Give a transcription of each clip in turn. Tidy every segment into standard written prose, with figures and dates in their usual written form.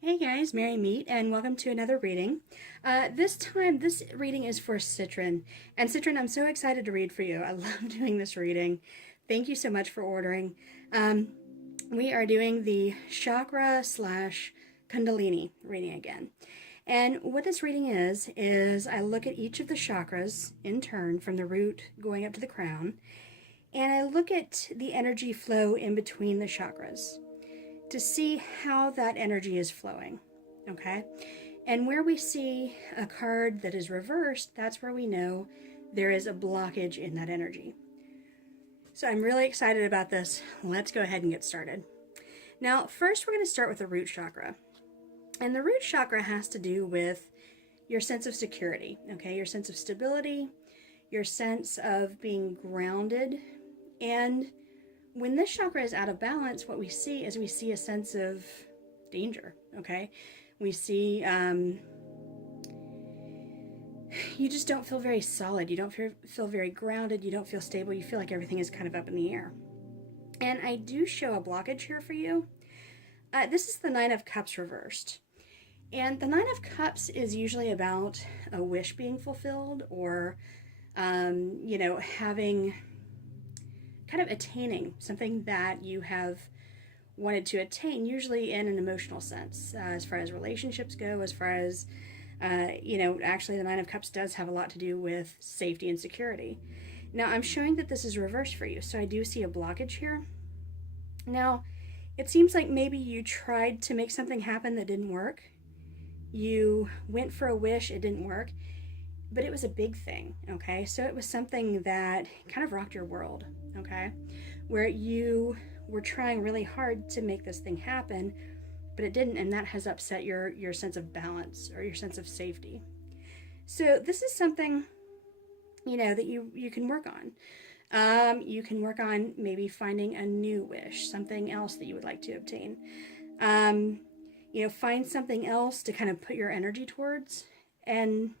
Hey guys, Mary Meet, and welcome to another reading. This time, this reading is for Citrine. And Citrine, I'm so excited to read for you. I love doing this reading. Thank you so much for ordering. Um, we are doing the Chakra slash Kundalini reading again. And what this reading is I look at each of the chakras in turn from the root going up to the crown, and I look at the energy flow in between the chakras to see how that energy is flowing. Okay? And where we see a card that is reversed, that's where we know there is a blockage in that energy. So I'm really excited about this. Let's go ahead and get started. Now, first we're going to start with the root chakra. And the root chakra has to do with your sense of security, okay? Your sense of stability, your sense of being grounded. And when this chakra is out of balance, what we see is a sense of danger, okay? We see you just don't feel very solid. You don't feel very grounded. You don't feel stable. You feel like everything is kind of up in the air. And I do show a blockage here for you. This is the Nine of Cups reversed. And the Nine of Cups is usually about a wish being fulfilled or, having kind of attaining something that you have wanted to attain, usually in an emotional sense, as far as relationships go, as far as, actually the Nine of Cups does have a lot to do with safety and security. Now, I'm showing that this is reversed for you, so I do see a blockage here. Now, it seems like maybe you tried to make something happen that didn't work. You went for a wish, it didn't work, but it was a big thing, okay? So it was something that kind of rocked your world, okay? Where you were trying really hard to make this thing happen, but it didn't, and that has upset your sense of balance or your sense of safety. So this is something, that you can work on. You can work on maybe finding a new wish, something else that you would like to obtain. Find something else to kind of put your energy towards. And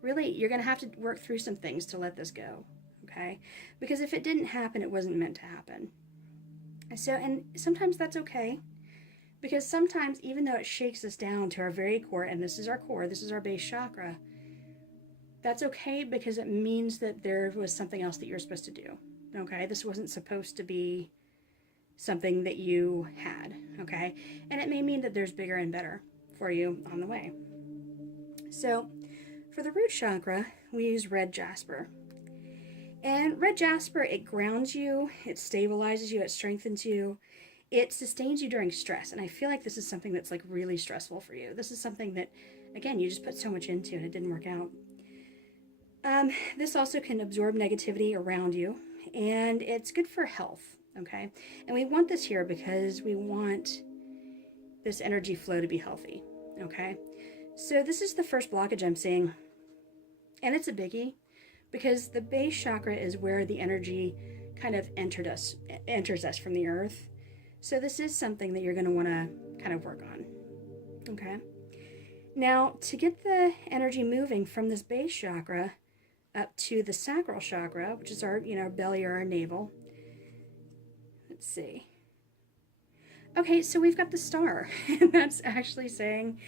really, you're going to have to work through some things to let this go, okay? Because if it didn't happen, it wasn't meant to happen. So, and sometimes that's okay. Because sometimes, even though it shakes us down to our very core, and this is our core, this is our base chakra, that's okay because it means that there was something else that you're supposed to do, okay? This wasn't supposed to be something that you had, okay? And it may mean that there's bigger and better for you on the way. So, for the root chakra, we use red jasper. And red jasper, it grounds you, it stabilizes you, it strengthens you, it sustains you during stress. And I feel like this is something that's like really stressful for you. This is something that, again, you just put so much into and it didn't work out. This also can absorb negativity around you, and it's good for health, okay? And we want this here because we want this energy flow to be healthy, okay? So this is the first blockage I'm seeing, and it's a biggie because the base chakra is where the energy kind of enters us from the earth. So this is something that you're going to want to kind of work on, okay? Now, to get the energy moving from this base chakra up to the sacral chakra, which is our, belly or our navel. Let's see. Okay, so we've got the star, and that's actually saying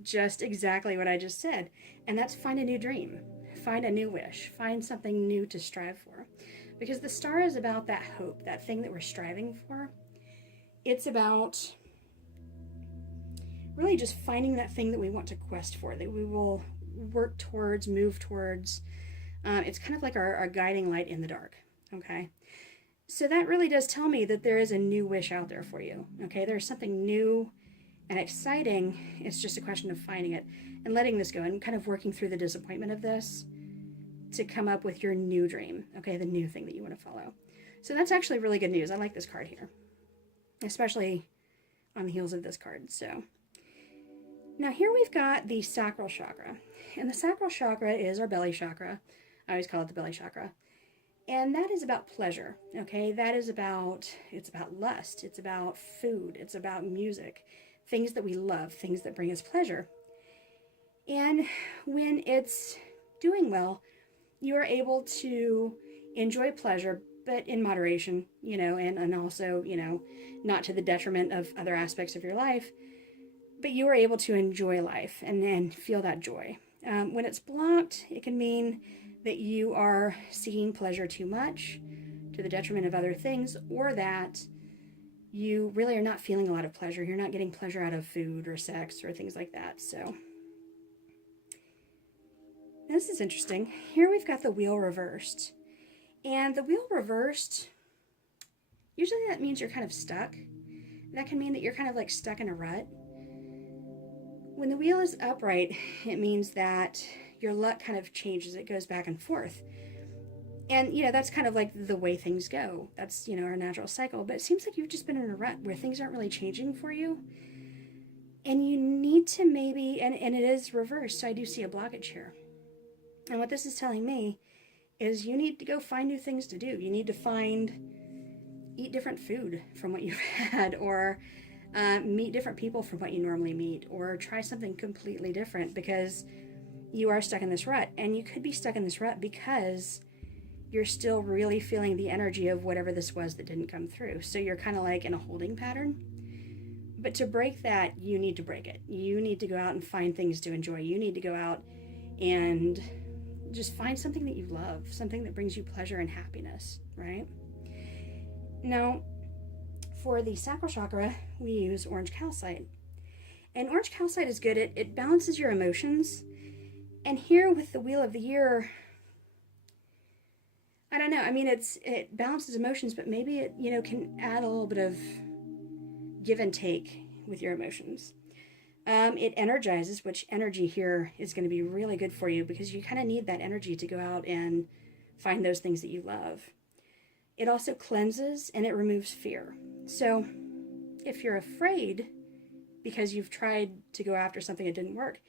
just exactly what I just said, and that's find a new dream, find a new wish, find something new to strive for, because the star is about that hope, that thing that we're striving for. It's about really just finding that thing that we want to quest for, that we will work towards, move towards. It's kind of like our guiding light in the dark, okay? So that really does tell me that there is a new wish out there for you, okay? There's something new and exciting. It's just a question of finding it and letting this go and kind of working through the disappointment of this to come up with your new dream, okay? The new thing that you want to follow. So that's actually really good news. I like this card here, especially on the heels of this card. So now here we've got the sacral chakra, and the sacral chakra is our belly chakra. I always call it the belly chakra. And that is about pleasure, okay? That is it's about lust, it's about food, it's about music, things that we love, things that bring us pleasure. And when it's doing well, you are able to enjoy pleasure, but in moderation, and also, not to the detriment of other aspects of your life. but you are able to enjoy life and feel that joy. When it's blocked, it can mean that you are seeking pleasure too much to the detriment of other things, or that you really are not feeling a lot of pleasure. You're not getting pleasure out of food or sex or things like that. So this is interesting. Here we've got the wheel reversed. And the wheel reversed, usually that means you're kind of stuck. That can mean that you're kind of like stuck in a rut. When the wheel is upright, it means that your luck kind of changes. It goes back and forth. And, that's kind of like the way things go. That's, our natural cycle. But it seems like you've just been in a rut where things aren't really changing for you. And you need to maybe, and it is reversed, so I do see a blockage here. And what this is telling me is you need to go find new things to do. You need to eat different food from what you've had, or meet different people from what you normally meet, or try something completely different, because you are stuck in this rut. And you could be stuck in this rut because you're still really feeling the energy of whatever this was that didn't come through. So you're kind of like in a holding pattern. But to break that, you need to break it. You need to go out and find things to enjoy. You need to go out and just find something that you love, something that brings you pleasure and happiness, right? Now, for the sacral chakra, we use orange calcite. And orange calcite is good. It balances your emotions. And here with the Wheel of the Year, I don't know. I mean, it balances emotions, but maybe it, can add a little bit of give and take with your emotions. It energizes, which energy here is going to be really good for you, because you kind of need that energy to go out and find those things that you love. It also cleanses and it removes fear. So if you're afraid because you've tried to go after something that didn't work,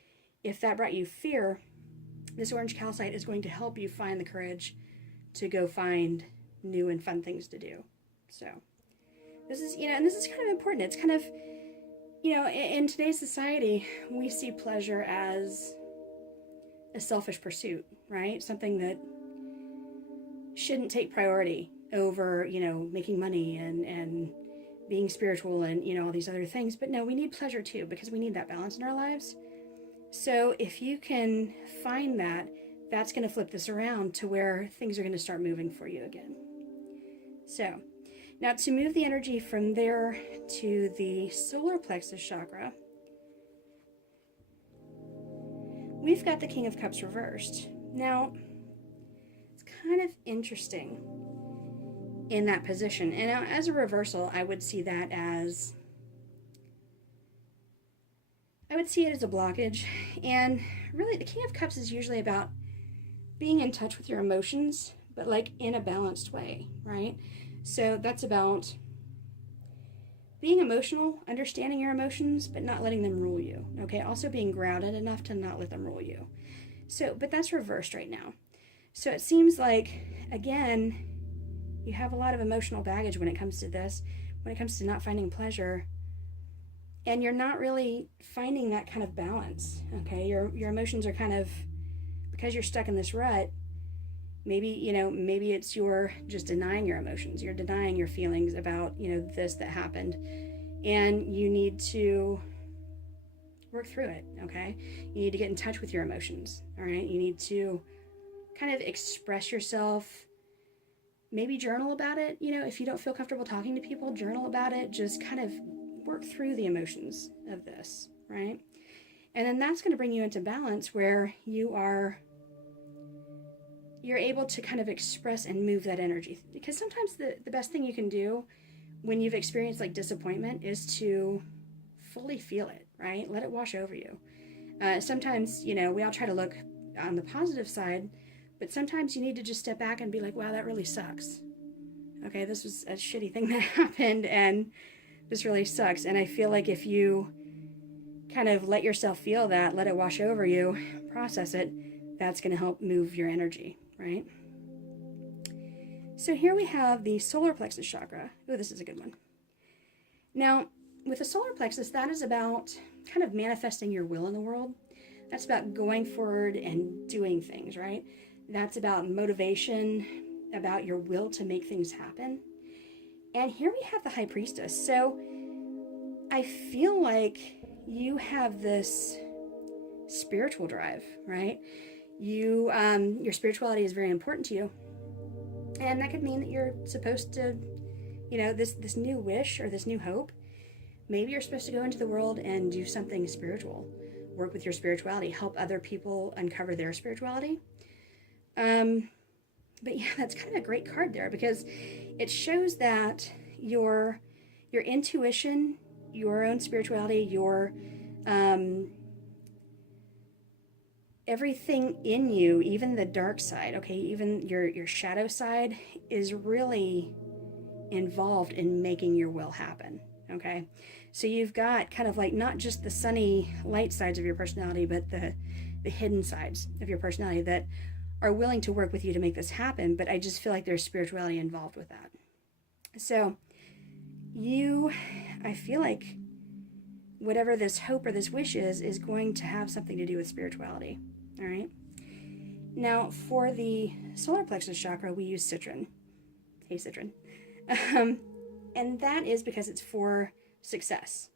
if that brought you fear, this orange calcite is going to help you find the courage to go find new and fun things to do. So this is, and this is kind of important. It's kind of, in today's society, we see pleasure as a selfish pursuit, right? Something that shouldn't take priority over, making money and being spiritual and, all these other things. But no, we need pleasure too, because we need that balance in our lives. So if you can find that, that's going to flip this around to where things are going to start moving for you again. So now to move the energy from there to the solar plexus chakra, we've got the King of Cups reversed. Now, it's kind of interesting in that position. And now as a reversal, I would see that as, I would see it as a blockage. And really, the King of Cups is usually about being in touch with your emotions, but like in a balanced way, right? So that's about being emotional, understanding your emotions, but not letting them rule you, okay? Also being grounded enough to not let them rule you. So, but that's reversed right now. So it seems like, again, you have a lot of emotional baggage when it comes to this, when it comes to not finding pleasure, and you're not really finding that kind of balance, okay? Your emotions are kind of, because you're stuck in this rut, maybe, maybe it's you're just denying your emotions. You're denying your feelings about, this that happened. And you need to work through it, okay? You need to get in touch with your emotions, all right? You need to kind of express yourself. Maybe journal about it. If you don't feel comfortable talking to people, journal about it. Just kind of work through the emotions of this, right? And then that's going to bring you into balance where you're able to kind of express and move that energy. Because sometimes the best thing you can do when you've experienced like disappointment is to fully feel it, right? Let it wash over you. Sometimes, we all try to look on the positive side, but sometimes you need to just step back and be like, wow, that really sucks. Okay, this was a shitty thing that happened and this really sucks. And I feel like if you kind of let yourself feel that, let it wash over you, process it, that's going to help move your energy, right? So here we have the solar plexus chakra. Oh, this is a good one. Now, with the solar plexus, that is about kind of manifesting your will in the world. That's about going forward and doing things, right? That's about motivation, about your will to make things happen. And here we have the High Priestess. So I feel like, you have this spiritual drive, right? Your spirituality is very important to you. And that could mean that you're supposed to, this new wish or this new hope, maybe you're supposed to go into the world and do something spiritual, work with your spirituality, help other people uncover their spirituality. But yeah, that's kind of a great card there, because it shows that your intuition, your own spirituality, your everything in you, even the dark side, okay, even your shadow side, is really involved in making your will happen. Okay, so you've got kind of like not just the sunny light sides of your personality, but the hidden sides of your personality that are willing to work with you to make this happen. But I just feel like there's spirituality involved with that. So I feel like whatever this hope or this wish is going to have something to do with spirituality. All right. Now, for the solar plexus chakra, we use Citrine. Hey, Citrine. And that is because it's for success.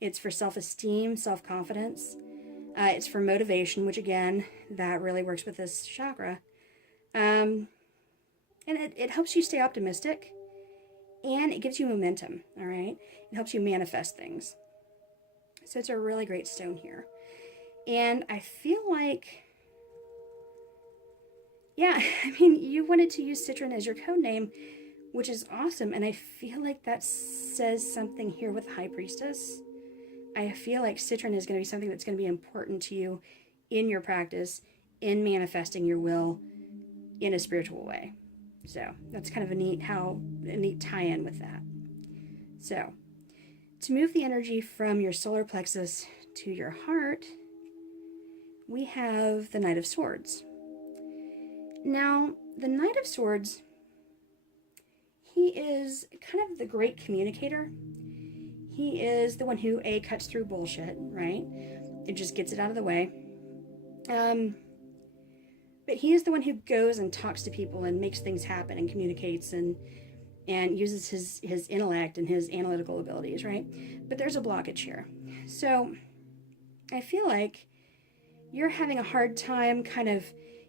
It's for self-esteem, self-confidence. It's for motivation, which again, that really works with this chakra. And it helps you stay optimistic, and it gives you momentum, all right? It helps you manifest things. So it's a really great stone here. And I feel like, yeah, I mean, you wanted to use Citrine as your code name, which is awesome. And I feel like that says something here with High Priestess. I feel like Citrine is going to be something that's going to be important to you in your practice, in manifesting your will in a spiritual way. So that's kind of a neat tie-in with that. So to move the energy from your solar plexus to your heart, we have the Knight of Swords. Now, the Knight of Swords, he is kind of the great communicator. He is the one who, cuts through bullshit, right? It just gets it out of the way. But he is the one who goes and talks to people and makes things happen and communicates and uses his intellect and his analytical abilities, right? But there's a blockage here. So I feel like you're having a hard time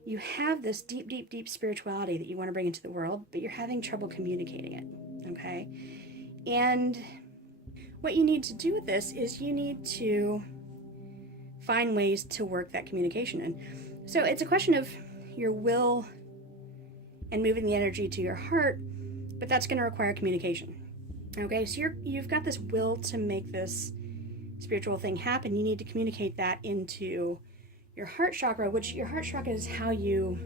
you have this deep, deep, deep spirituality that you want to bring into the world, but you're having trouble communicating it, okay? And what you need to do with this is you need to find ways to work that communication in. So it's a question of your will and moving the energy to your heart, but that's going to require communication. Okay, so you've got this will to make this spiritual thing happen. You need to communicate that into your heart chakra, which your heart chakra is how you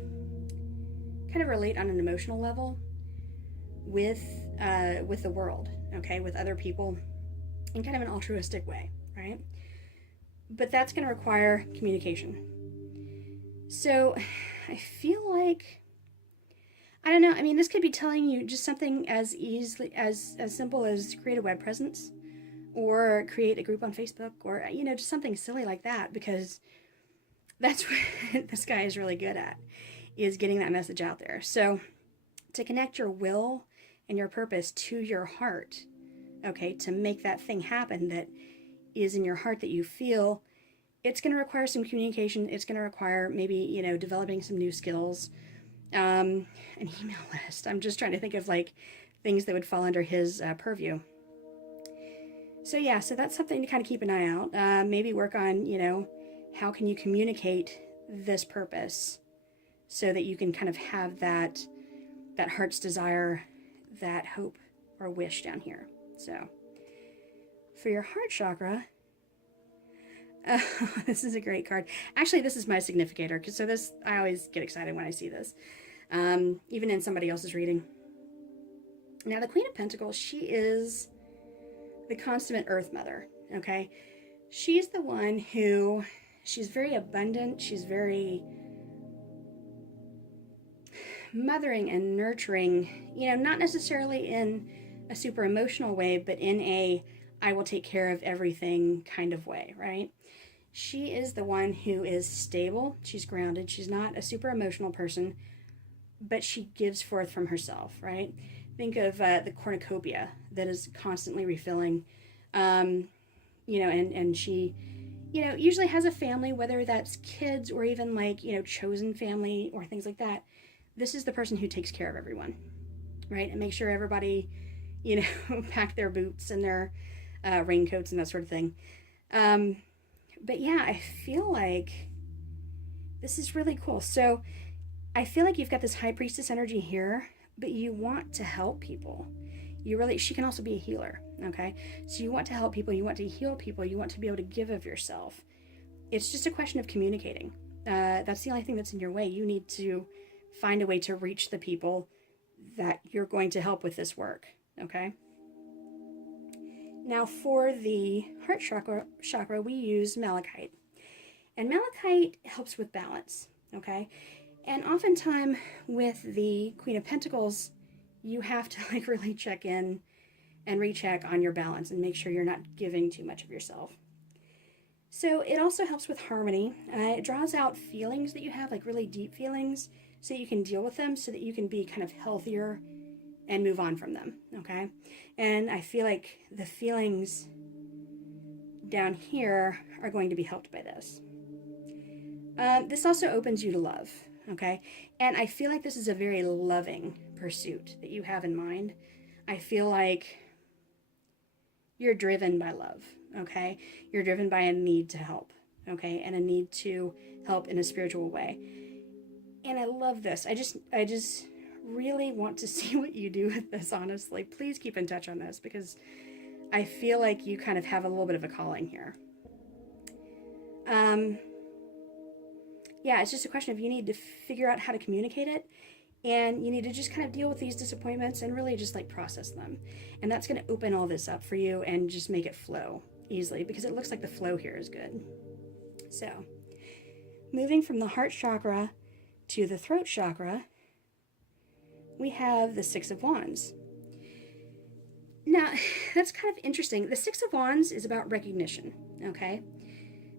kind of relate on an emotional level with the world, okay, with other people in kind of an altruistic way, right? But that's going to require communication. So I feel like, I don't know, I mean, this could be telling you just something as simple as create a web presence or create a group on Facebook or, just something silly like that, because that's what this guy is really good at, is getting that message out there. So to connect your will and your purpose to your heart, okay, to make that thing happen that is in your heart that you feel, it's going to require some communication. It's going to require maybe, developing some new skills, an email list. I'm just trying to think of things that would fall under his purview. So yeah, so that's something to kind of keep an eye out. Maybe work on, how can you communicate this purpose so that you can kind of have that heart's desire, that hope or wish down here. So for your heart chakra, this is a great card. Actually, this is my significator, so this, I always get excited when I see this, even in somebody else's reading. Now, the Queen of Pentacles, she is the consummate Earth Mother, okay? She's the one who, she's very abundant, she's very mothering and nurturing, not necessarily in a super emotional way, but in a I will take care of everything kind of way, right? She is the one who is stable, she's grounded, she's not a super emotional person, but she gives forth from herself, right? Think of the cornucopia that is constantly refilling. and she, usually has a family, whether that's kids or even like, chosen family or things like that. This is the person who takes care of everyone, right? And make sure everybody, pack their boots and their raincoats and that sort of thing. But yeah, I feel like this is really cool. So I feel like you've got this high priestess energy here, but you want to help people. She can also be a healer, okay? So you want to help people, you want to heal people, you want to be able to give of yourself. It's just a question of communicating. That's the only thing that's in your way. You need to find a way to reach the people that you're going to help with this work, okay? Now for the heart chakra, we use malachite. And malachite helps with balance, okay? And oftentimes with the Queen of Pentacles, you have to like really check in and recheck on your balance and make sure you're not giving too much of yourself. So it also helps with harmony. It draws out feelings that you have, like really deep feelings, so you can deal with them, so that you can be kind of healthier and move on from them, okay? And I feel like the feelings down here are going to be helped by this. This also opens you to love, okay? And I feel like this is a very loving pursuit that you have in mind. I feel like you're driven by love, okay? You're driven by a need to help, okay? And a need to help in a spiritual way. And I love this. I just really want to see what you do with this, honestly. Please keep in touch on this, because I feel like you kind of have a little bit of a calling here. Yeah, it's just a question of you need to figure out how to communicate it, and you need to just kind of deal with these disappointments and really just like process them. And that's going to open all this up for you and just make it flow easily, because it looks like the flow here is good. So, moving from the heart chakra to the throat chakra, we have the Six of Wands. Now, that's kind of interesting. The Six of Wands is about recognition, okay?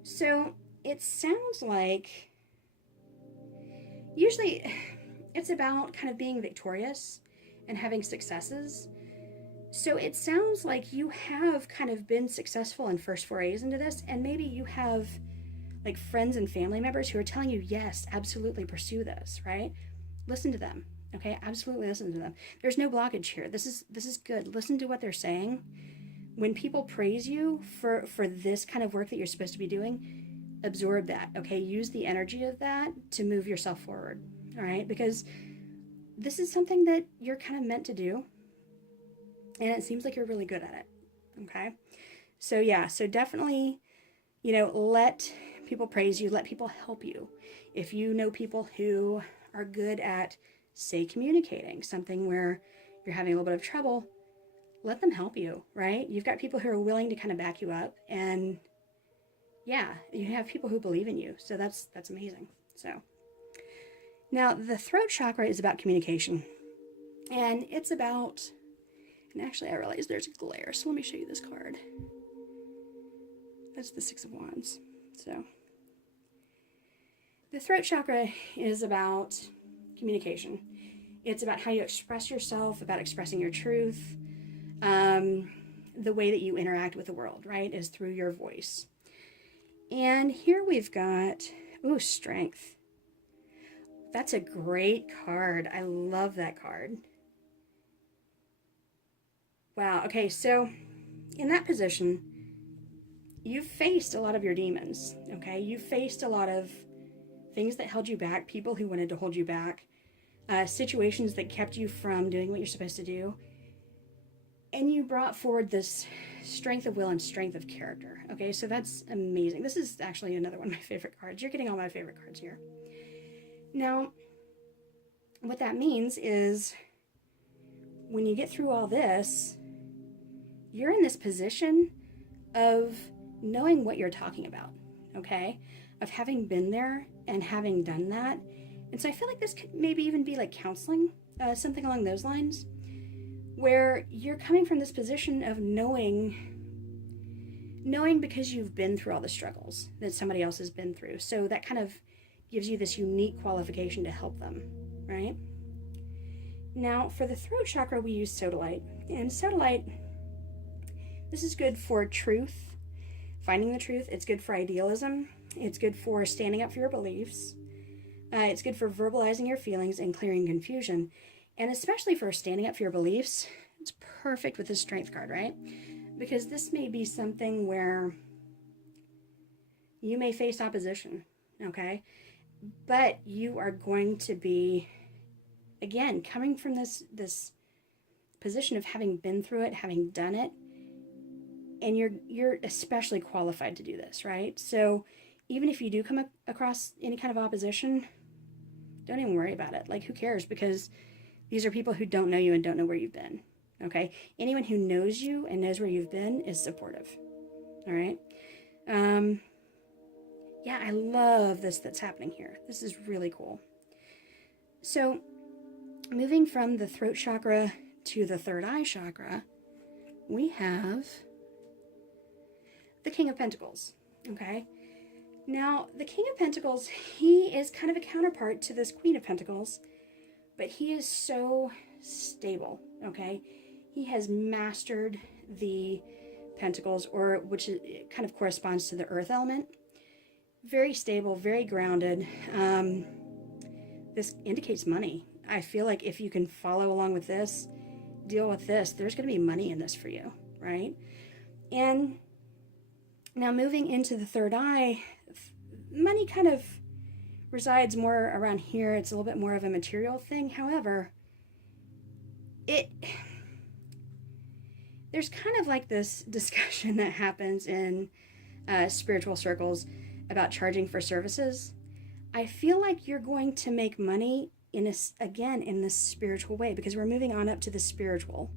So, it sounds like usually it's about kind of being victorious and having successes. So it sounds like you have kind of been successful in first forays into this, and maybe you have like friends and family members who are telling you, yes, absolutely pursue this, right? Listen to them, okay? Absolutely listen to them. There's no blockage here. This is good. Listen to what they're saying. When people praise you for this kind of work that you're supposed to be doing, absorb that, okay? Use the energy of that to move yourself forward, all right? Because this is something that you're kind of meant to do, and it seems like you're really good at it, okay? So yeah, so definitely, let people praise you, let people help you. If you know people who are good at, say, communicating, something where you're having a little bit of trouble, let them help you, right? You've got people who are willing to kind of back you up, and yeah, you have people who believe in you. So that's amazing. So now the throat chakra is about communication, and it's about, and actually I realize there's a glare, so let me show you this card. That's the Six of Wands. So the throat chakra is about communication. It's about how you express yourself, about expressing your truth. The way that you interact with the world, right, is through your voice. And here we've got, strength. That's a great card. I love that card. Wow, okay, so in that position, you've faced a lot of your demons, okay? You've faced a lot of things that held you back, people who wanted to hold you back, situations that kept you from doing what you're supposed to do. And you brought forward this strength of will and strength of character. Okay, so that's amazing. This is actually another one of my favorite cards. You're getting all my favorite cards here. Now, what that means is when you get through all this, you're in this position of knowing what you're talking about, okay? Of having been there and having done that. And so I feel like this could maybe even be like counseling, something along those lines, where you're coming from this position of knowing because you've been through all the struggles that somebody else has been through. So that kind of gives you this unique qualification to help them, right? Now, for the throat chakra, we use sodalite. And sodalite, this is good for truth, finding the truth. It's good for idealism. It's good for standing up for your beliefs. It's good for verbalizing your feelings and clearing confusion. And especially for standing up for your beliefs, it's perfect with this strength card, right? Because this may be something where you may face opposition, okay? But you are going to be, again, coming from this position of having been through it, having done it, and you're especially qualified to do this, right? So even if you do come across any kind of opposition, don't even worry about it. Like, who cares? Because these are people who don't know you and don't know where you've been, okay? Anyone who knows you and knows where you've been is supportive, all right? Yeah, I love this that's happening here. This is really cool. So moving from the throat chakra to the third eye chakra, we have the King of Pentacles, okay? Now, the King of Pentacles, he is kind of a counterpart to this Queen of Pentacles, but he is so stable, okay? He has mastered the Pentacles, or which kind of corresponds to the earth element. Very stable, very grounded. This indicates money. I feel like if you can follow along with this, deal with this, there's going to be money in this for you, right? And now moving into the third eye, money kind of resides more around here. It's a little bit more of a material thing. However, there's kind of like this discussion that happens in spiritual circles about charging for services. I feel like you're going to make money in this spiritual way, because we're moving on up to the spiritual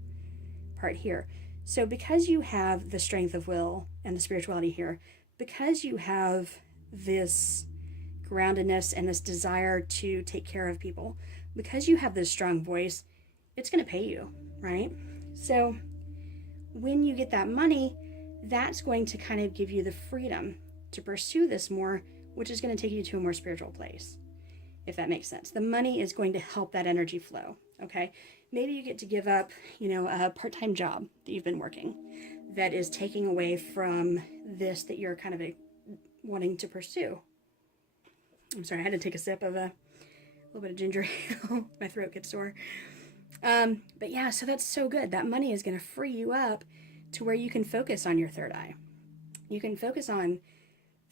part here. So because you have the strength of will and the spirituality here, because you have this groundedness and this desire to take care of people, because you have this strong voice, it's going to pay you, right? So when you get that money, that's going to kind of give you the freedom to pursue this more, which is going to take you to a more spiritual place, if that makes sense. The money is going to help that energy flow, okay? Maybe you get to give up, a part-time job that you've been working that is taking away from this that you're kind of wanting to pursue. I'm sorry, I had to take a sip of a little bit of ginger ale. My throat gets sore. But yeah, so that's so good. That money is going to free you up to where you can focus on your third eye. You can focus on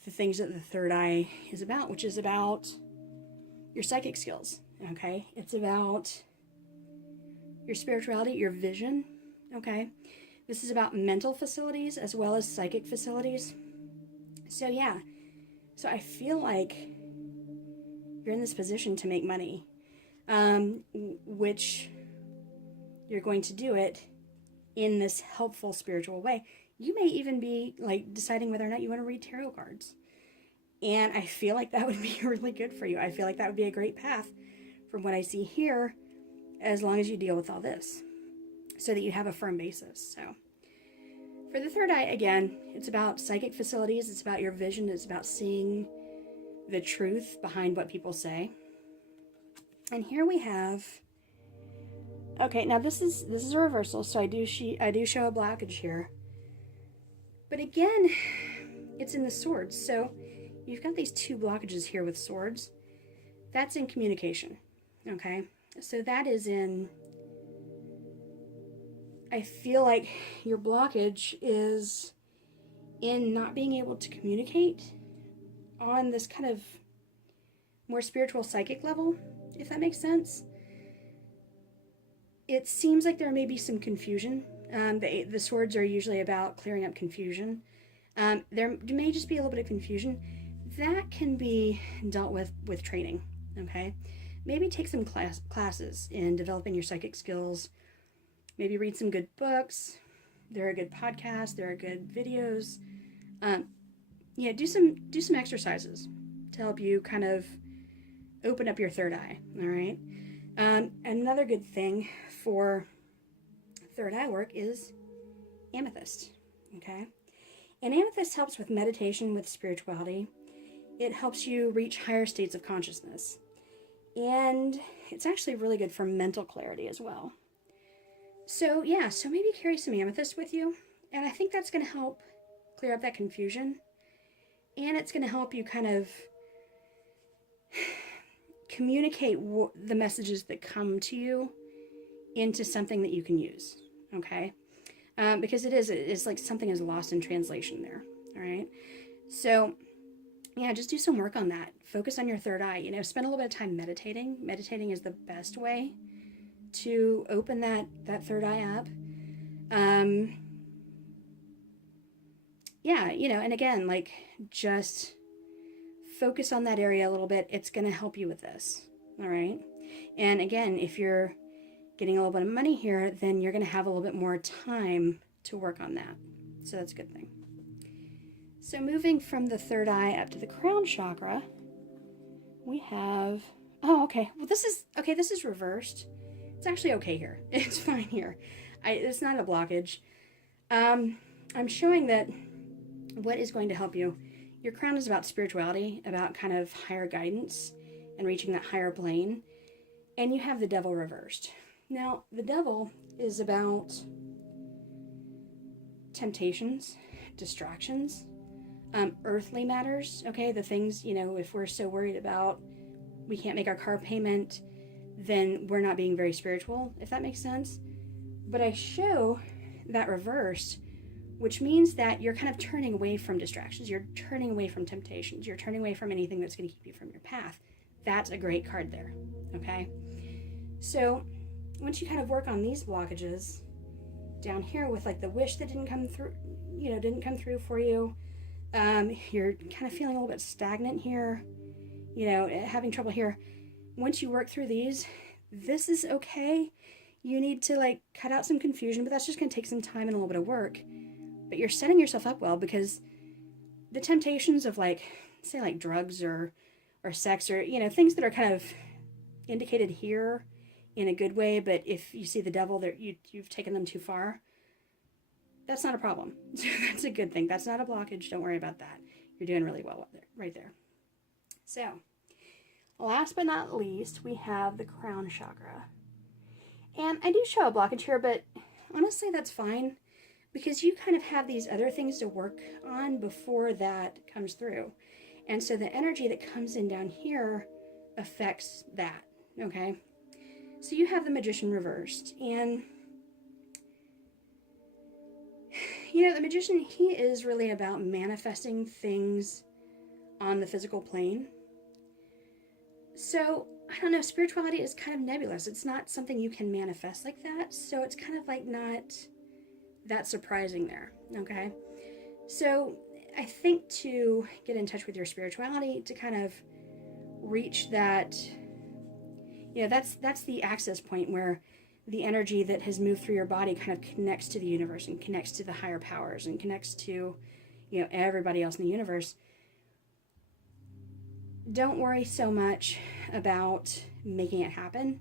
the things that the third eye is about, which is about your psychic skills, okay? It's about your spirituality, your vision, okay? This is about mental facilities as well as psychic facilities. So yeah, so I feel like you're in this position to make money, which you're going to do it in this helpful spiritual way. You may even be like deciding whether or not you want to read tarot cards. And I feel like that would be really good for you. I feel like that would be a great path from what I see here, as long as you deal with all this so that you have a firm basis. So for the third eye, again, it's about psychic facilities. It's about your vision. It's about seeing the truth behind what people say. And here we have, okay, now this is a reversal, so I do show a blockage here. But again, it's in the swords. So you've got these two blockages here with swords. That's in communication, okay? So that is in, I feel like your blockage is in not being able to communicate on this kind of more spiritual psychic level, if that makes sense. It seems like there may be some confusion. The swords are usually about clearing up confusion. There may just be a little bit of confusion. That can be dealt with training, okay? Maybe take some classes in developing your psychic skills. Maybe read some good books. There are good podcasts. There are good videos. Yeah, do some exercises to help you kind of open up your third eye, all right? Another good thing for third eye work is amethyst, okay? And amethyst helps with meditation, with spirituality. It helps you reach higher states of consciousness. And it's actually really good for mental clarity as well. So yeah, so maybe carry some amethyst with you. And I think that's going to help clear up that confusion. And it's going to help you kind of communicate the messages that come to you into something that you can use, okay? Because it's like something is lost in translation there, all right? So, yeah, just do some work on that. Focus on your third eye. You know, spend a little bit of time meditating. Meditating is the best way to open that third eye up. Yeah, you know, and again, like, just focus on that area a little bit. It's going to help you with this, all right? And again, if you're getting a little bit of money here, then you're going to have a little bit more time to work on that. So that's a good thing. So moving from the third eye up to the crown chakra, we have, oh, okay. Well, this is reversed. It's actually okay here. It's fine here. It's not a blockage. I'm showing that what is going to help you. Your crown is about spirituality, about kind of higher guidance and reaching that higher plane. And you have the devil reversed. Now, the devil is about temptations, distractions, earthly matters, okay? The things, you know, if we're so worried about we can't make our car payment, then we're not being very spiritual, if that makes sense. But I show that reversed, which means that you're kind of turning away from distractions. You're turning away from temptations. You're turning away from anything that's going to keep you from your path. That's a great card there, okay? So once you kind of work on these blockages down here with like the wish that didn't come through for you, you're kind of feeling a little bit stagnant here, you know, having trouble here. Once you work through these, this is okay. You need to like cut out some confusion, but that's just going to take some time and a little bit of work. But you're setting yourself up well, because the temptations of like, say like drugs or sex, or, you know, things that are kind of indicated here in a good way, but if you see the devil there, you've taken them too far, that's not a problem. That's a good thing. That's not a blockage. Don't worry about that. You're doing really well right there. So, last but not least, we have the crown chakra. And I do show a blockage here, but honestly, that's fine, because you kind of have these other things to work on before that comes through. And so the energy that comes in down here affects that, okay? So you have the Magician reversed, and you know, the Magician, he is really about manifesting things on the physical plane. So, I don't know, spirituality is kind of nebulous. It's not something you can manifest like that, so it's kind of like not that surprising there, okay? So, I think to get in touch with your spirituality, to kind of reach that, you know, that's the access point where the energy that has moved through your body kind of connects to the universe and connects to the higher powers and connects to, you know, everybody else in the universe. Don't worry so much about making it happen.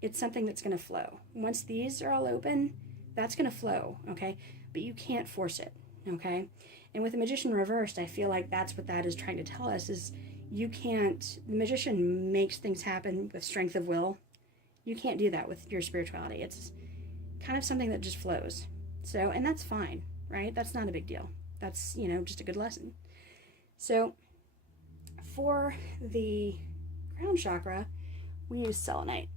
It's something that's going to flow. Once these are all open, that's going to flow, okay? But you can't force it, okay? And with the Magician reversed, I feel like that's what that is trying to tell us, is you can't, the Magician makes things happen with strength of will. You can't do that with your spirituality. It's kind of something that just flows. So, and that's fine, right? That's not a big deal. That's, you know, just a good lesson. So, for the crown chakra, we use selenite.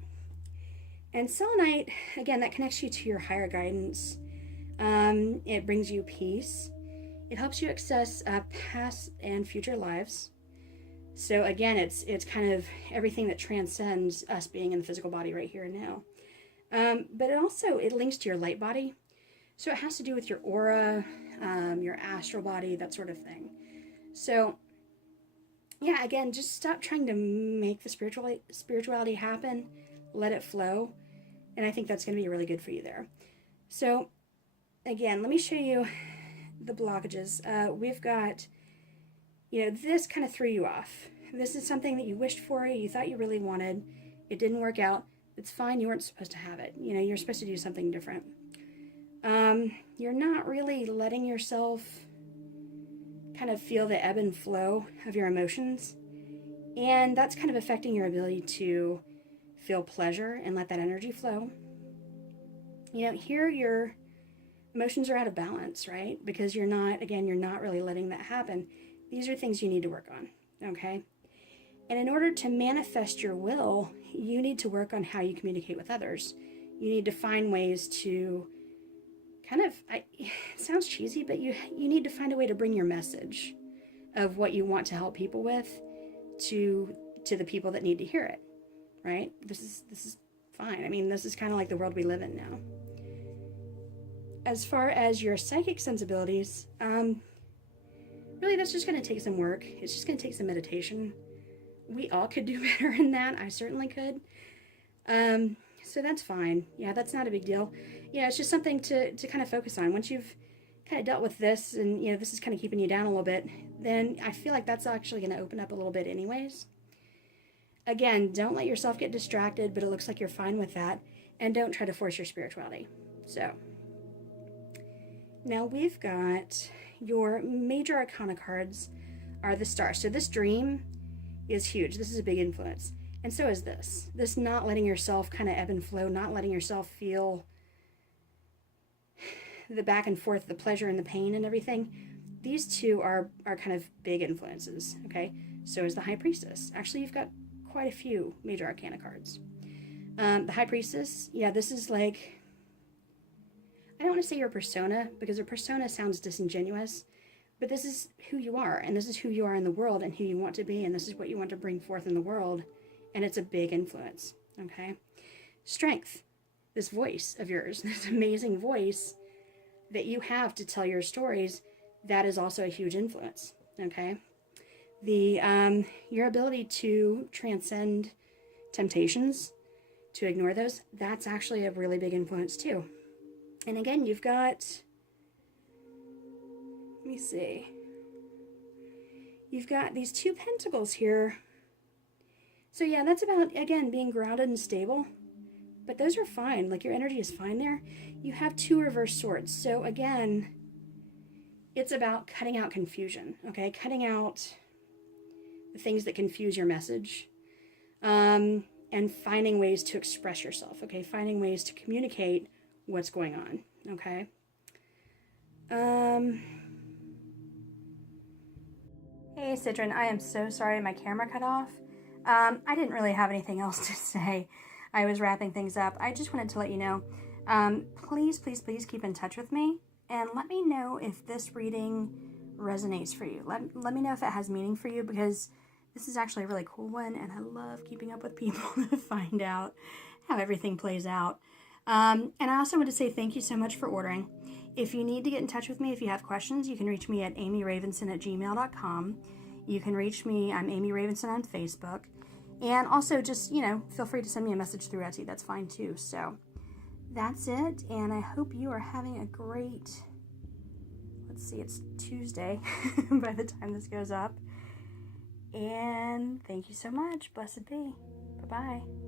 And selenite, again, that connects you to your higher guidance. It brings you peace. It helps you access past and future lives. So again, it's kind of everything that transcends us being in the physical body right here and now. But it links to your light body. So it has to do with your aura, your astral body, that sort of thing. So yeah, again, just stop trying to make the spirituality happen. Let it flow. And I think that's going to be really good for you there. So again, let me show you the blockages. We've got, you know, this kind of threw you off. This is something that you wished for, you thought you really wanted. It didn't work out. It's fine. You weren't supposed to have it. You know, you're supposed to do something different. You're not really letting yourself kind of feel the ebb and flow of your emotions. And that's kind of affecting your ability to feel pleasure and let that energy flow. You know, here you're emotions are out of balance, right? Because you're not really letting that happen. These are things you need to work on, okay? And in order to manifest your will, you need to work on how you communicate with others. You need to find ways to it sounds cheesy, but you need to find a way to bring your message of what you want to help people with to the people that need to hear it, right? This is fine. I mean, this is kind of like the world we live in now. As far as your psychic sensibilities, really that's just going to take some work. It's just going to take some meditation. We all could do better in that. I certainly could. So that's fine. Yeah, that's not a big deal. Yeah, it's just something to kind of focus on. Once you've kind of dealt with this and, this is kind of keeping you down a little bit, then I feel like that's actually going to open up a little bit anyways. Again, don't let yourself get distracted, but it looks like you're fine with that. And don't try to force your spirituality. So, now we've got your major arcana cards are the stars. So this dream is huge. This is a big influence. And so is this. This not letting yourself kind of ebb and flow, not letting yourself feel the back and forth, the pleasure and the pain and everything. These two are kind of big influences, okay? So is the High Priestess. Actually, you've got quite a few major arcana cards. The High Priestess, yeah, this is like, I don't want to say your persona, because a persona sounds disingenuous, but this is who you are, and this is who you are in the world, and who you want to be, and this is what you want to bring forth in the world, and it's a big influence, okay? Strength, this voice of yours, this amazing voice that you have to tell your stories, that is also a huge influence, okay? Your ability to transcend temptations, to ignore those, that's actually a really big influence too. And again, you've got, let me see, you've got these 2 pentacles here. So yeah, that's about, again, being grounded and stable. But those are fine. Like, your energy is fine there. You have 2 reverse swords. So again, it's about cutting out confusion, okay? Cutting out the things that confuse your message. And finding ways to express yourself, okay? Finding ways to communicate what's going on, okay? Hey, Citrine, I am so sorry my camera cut off. I didn't really have anything else to say. I was wrapping things up. I just wanted to let you know, please, please, please keep in touch with me and let me know if this reading resonates for you. Let me know if it has meaning for you, because this is actually a really cool one, and I love keeping up with people to find out how everything plays out. And I also want to say thank you so much for ordering. If you need to get in touch with me, if you have questions, you can reach me at amyravenson@gmail.com. You can reach me, I'm Amy Ravenson on Facebook. And also just, feel free to send me a message through Etsy. That's fine too. So that's it. And I hope you are having a great, let's see, it's Tuesday by the time this goes up. And thank you so much. Blessed be. Bye-bye.